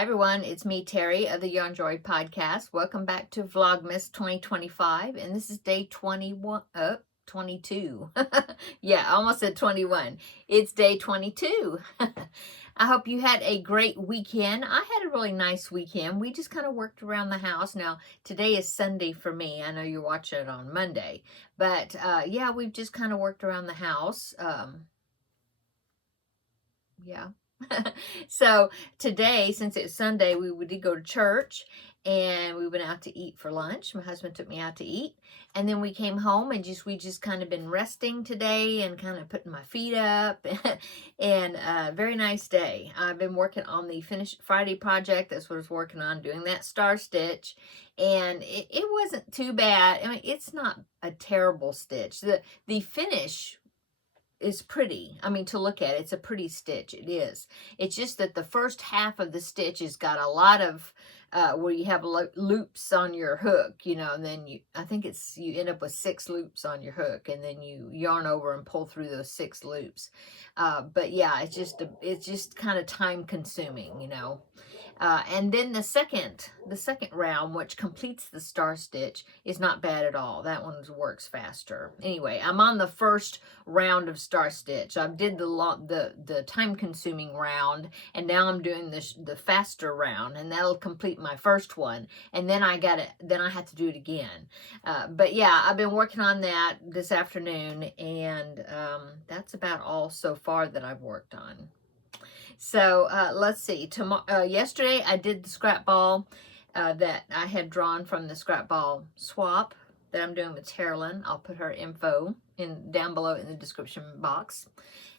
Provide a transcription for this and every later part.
Hi everyone, it's me Terri of the Yarn Joy podcast. Welcome back to Vlogmas 2025, and this is day 22. Yeah, I almost said 21. It's day 22. I hope you had a great weekend. I had a really nice weekend. We just kind of worked around the house. Now, today is Sunday for me. I know you're watching it on Monday, but yeah, we've just kind of worked around the house. Yeah. So today, since it's Sunday, we did go to church and we went out to eat for lunch. My husband took me out to eat, and then we came home and we just kind of been resting today and kind of putting my feet up. And very nice day. I've been working on the Finish Friday project. That's what I was working on, doing that star stitch, and it wasn't too bad. I mean, it's not a terrible stitch. The finish is pretty. I mean, to look at, it's a pretty stitch. It is. It's just that the first half of the stitch has got a lot of where you have loops on your hook, you know, and then I think you end up with 6 loops on your hook, and then you yarn over and pull through those 6 loops. But yeah, it's just kind of time consuming, you know. And then the second round, which completes the star stitch, is not bad at all. That one works faster. Anyway, I'm on the first round of star stitch. I did the time consuming round, and now I'm doing the faster round, and that'll complete my first one. And then I have to do it again. But yeah, I've been working on that this afternoon, and that's about all so far that I've worked on. So let's see. Yesterday I did the scrap ball that I had drawn from the scrap ball swap that I'm doing with Terri. I'll put her info down below in the description box.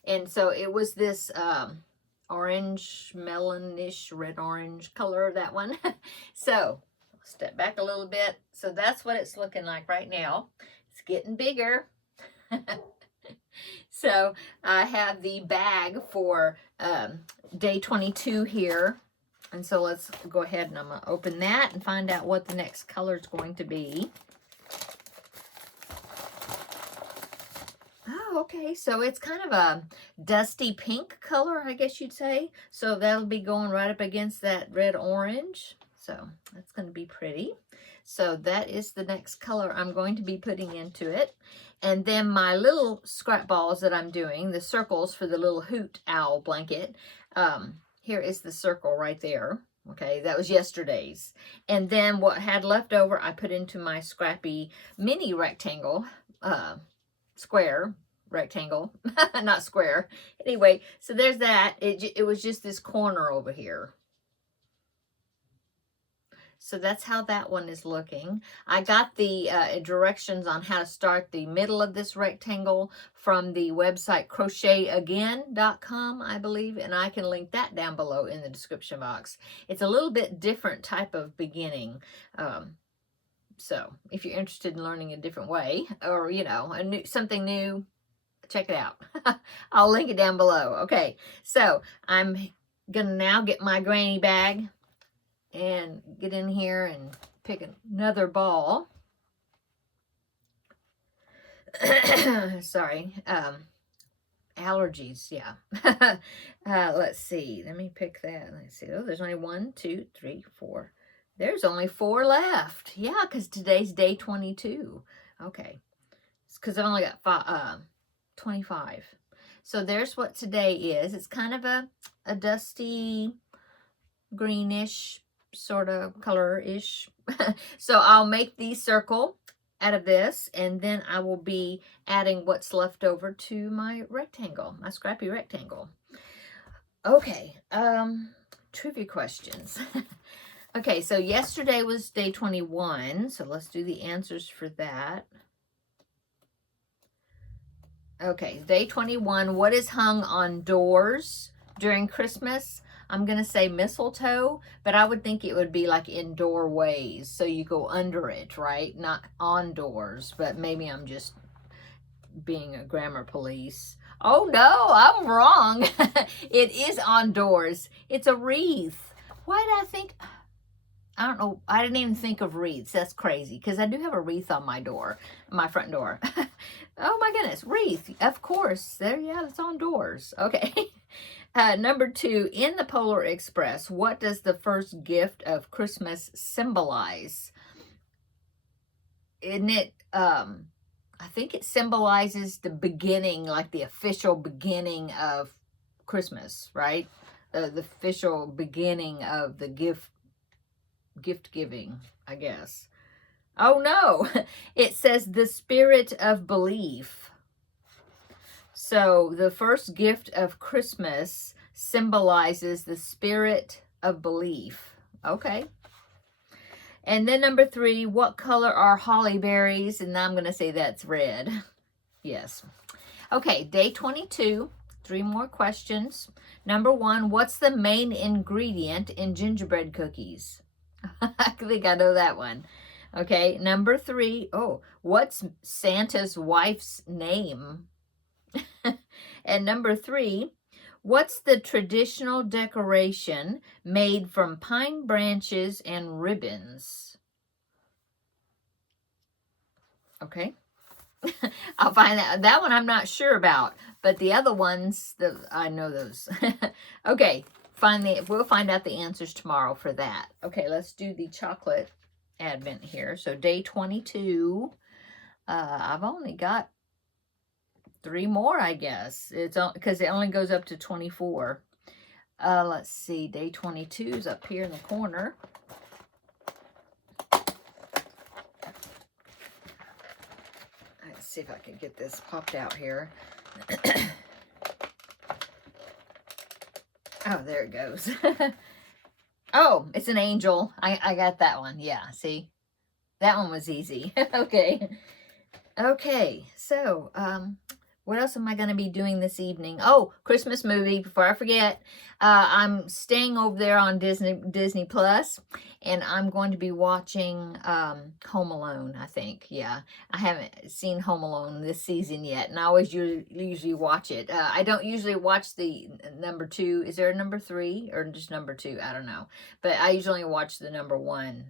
And so it was this orange, melonish, red-orange color, that one. So I'll step back a little bit. So that's what it's looking like right now. It's getting bigger. So I have the bag for day 22 here. And so let's go ahead and I'm going to open that and find out what the next color is going to be. Oh, okay. So it's kind of a dusty pink color, I guess you'd say. So that'll be going right up against that red-orange. So that's going to be pretty. So that is the next color I'm going to be putting into it. And then my little scrap balls that I'm doing, the circles for the little hoot owl blanket. Here is the circle right there. Okay, that was yesterday's. And then what I had left over, I put into my scrappy mini rectangle, square rectangle, not square. Anyway, so there's that. It was just this corner over here. So that's how that one is looking. I got the directions on how to start the middle of this rectangle from the website crochetagain.com, I believe, and I can link that down below in the description box. It's a little bit different type of beginning. So if you're interested in learning a different way, or, you know, something new, check it out. I'll link it down below. Okay, so I'm going to now get my granny bag and get in here and pick another ball. Sorry, allergies, yeah. Let's see, let me pick that. Let's see, oh, there's only 1, 2, 3, 4. There's only 4 left. Yeah, because today's day 22. Okay, it's because I've only got 25. So there's what today is. It's kind of a dusty greenish sort of color-ish. So I'll make the circle out of this, and then I will be adding what's left over to my rectangle, my scrappy rectangle. Okay, trivia questions. Okay, so yesterday was day 21, so let's do the answers for that. Okay, day 21, what is hung on doors during Christmas? I'm going to say mistletoe, but I would think it would be like in doorways. So you go under it, right? Not on doors, but maybe I'm just being a grammar police. Oh no, I'm wrong. It is on doors. It's a wreath. Why did I think... I don't know. I didn't even think of wreaths. That's crazy because I do have a wreath on my door, my front door. Oh my goodness, wreath. Of course. There, yeah, it's on doors. Okay. Number 2, in the Polar Express, what does the first gift of Christmas symbolize? Isn't it, I think it symbolizes the beginning, like the official beginning of Christmas, right? The official beginning of the gift giving, I guess. Oh no, it says the spirit of belief. So the first gift of Christmas symbolizes the spirit of belief. Okay. And then number 3, what color are holly berries? And I'm going to say that's red. Yes. Okay, day 22, 3 more questions. Number 1, what's the main ingredient in gingerbread cookies? I think I know that one. Okay, number 3, what's Santa's wife's name? And number 3, what's the traditional decoration made from pine branches and ribbons? Okay. I'll find out. That one I'm not sure about, but the other ones, I know those. Okay, we'll find out the answers tomorrow for that. Okay, let's do the chocolate advent here. So day 22, I've only got 3 more, I guess. It's because it only goes up to 24. Let's see, day 22 is up here in the corner. Let's see if I can get this popped out here. Oh, there it goes. Oh, it's an angel. I got that one. Yeah, see? That one was easy. Okay. Okay, so, what else am I going to be doing this evening? Oh, Christmas movie, before I forget. I'm staying over there on Disney Plus, and I'm going to be watching Home Alone, I think. Yeah, I haven't seen Home Alone this season yet, and I always usually watch it. I don't usually watch the number 2. Is there a number 3 or just number 2? I don't know. But I usually watch the number 1.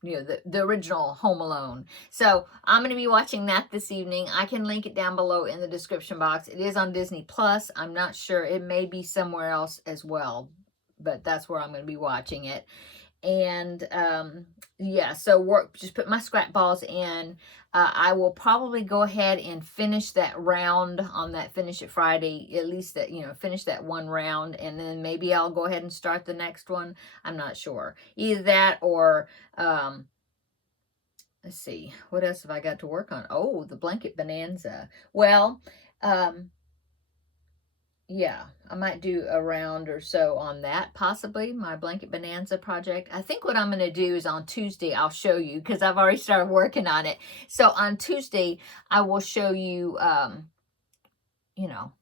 You know, the original Home Alone. So I'm going to be watching that this evening. I can link it down below in the description box. It is on Disney Plus. I'm not sure. It may be somewhere else as well, but that's where I'm going to be watching it. And yeah, so just put my scrap balls in. I will probably go ahead and finish that round on that Finish It Friday, at least that, finish that one round, and then maybe I'll go ahead and start the next one. I'm not sure. Either that or, let's see, what else have I got to work on? Oh, the blanket bonanza. Well, yeah, I might do a round or so on that, possibly, my blanket bonanza project. I think what I'm going to do is on Tuesday, I'll show you, because I've already started working on it. So on Tuesday, I will show you,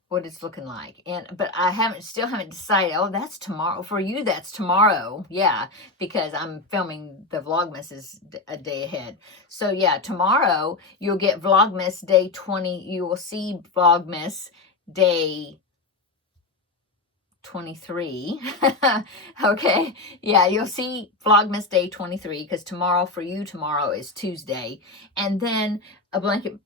what it's looking like. But I still haven't decided. Oh, that's tomorrow. For you, that's tomorrow. Yeah, because I'm filming the Vlogmas is a day ahead. So yeah, tomorrow you'll get Vlogmas day 20. You will see Vlogmas day 23. Okay, yeah, you'll see Vlogmas day 23, because tomorrow is Tuesday, and then a blanket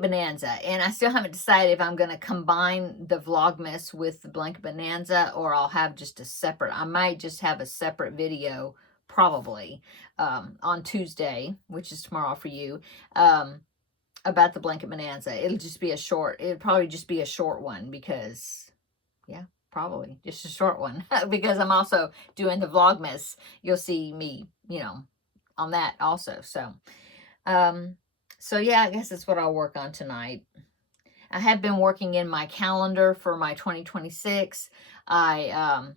bonanza. And I still haven't decided if I'm going to combine the Vlogmas with the blanket bonanza, or I'll have just a separate. I might just have a separate video probably on Tuesday, which is tomorrow for you, about the blanket bonanza. It'll probably just be a short one, because yeah, probably just a short one, because I'm also doing the Vlogmas. You'll see me, on that also. So, so yeah, I guess that's what I'll work on tonight. I have been working in my calendar for my 2026. I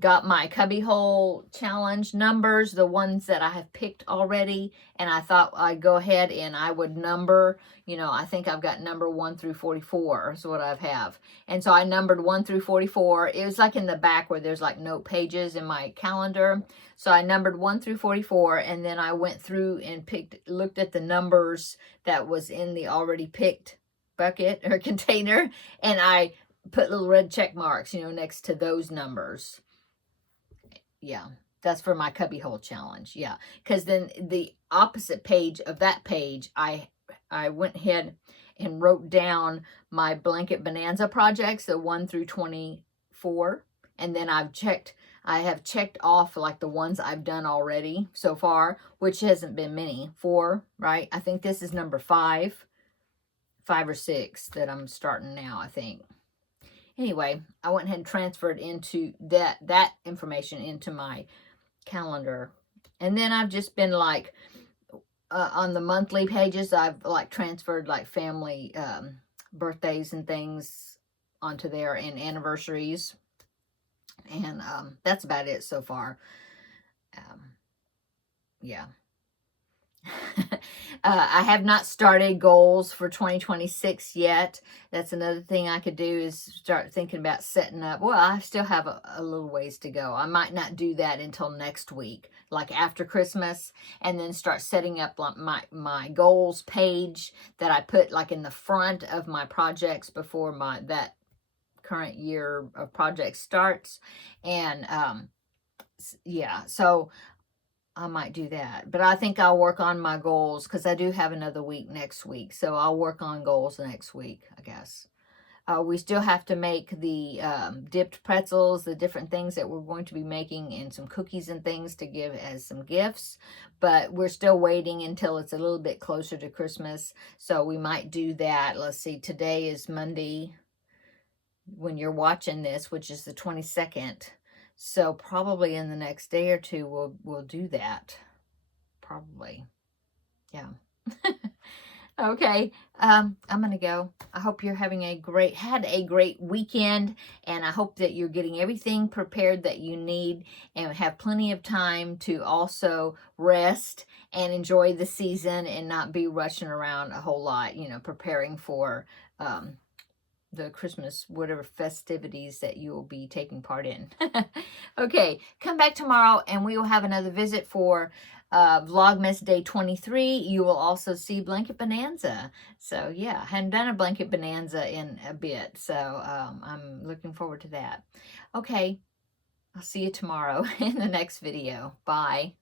got my cubbyhole challenge numbers, the ones that I have picked already, and I thought I'd go ahead and I would number, I think I've got number 1 through 44 is what I have. And so I numbered 1 through 44. It was like in the back where there's like note pages in my calendar. So I numbered 1 through 44, and then I went through and looked at the numbers that was in the already picked bucket or container, and I put little red check marks, next to those numbers. Yeah, that's for my cubbyhole challenge. Yeah, because then the opposite page of that page, I went ahead and wrote down my blanket bonanza projects, the 1 through 24 4. And then I have checked off like the ones I've done already so far, which hasn't been many. 4, right? I think this is number 5 or 6 that I'm starting now, I think. Anyway, I went ahead and transferred into that information into my calendar. And then I've just been like, on the monthly pages, I've like transferred like family birthdays and things onto there, and anniversaries. And that's about it so far. Yeah. I have not started goals for 2026 yet. That's another thing I could do, is start thinking about setting up. Well, I still have a little ways to go. I might not do that until next week, like after Christmas, and then start setting up like my goals page that I put like in the front of my projects before that current year of projects starts. And yeah, so I might do that. But I think I'll work on my goals, because I do have another week next week. So I'll work on goals next week, I guess. We still have to make the dipped pretzels, the different things that we're going to be making, and some cookies and things to give as some gifts. But we're still waiting until it's a little bit closer to Christmas. So we might do that. Let's see, today is Monday when you're watching this, which is the 22nd. So probably in the next day or two, we'll do that. Probably. Yeah. Okay. I'm going to go. I hope you're having had a great weekend, and I hope that you're getting everything prepared that you need and have plenty of time to also rest and enjoy the season and not be rushing around a whole lot, preparing for, the Christmas, whatever festivities that you will be taking part in. Okay, come back tomorrow and we will have another visit for Vlogmas Day 23. You will also see Blanket Bonanza. So yeah, I hadn't done a Blanket Bonanza in a bit. So I'm looking forward to that. Okay, I'll see you tomorrow in the next video. Bye.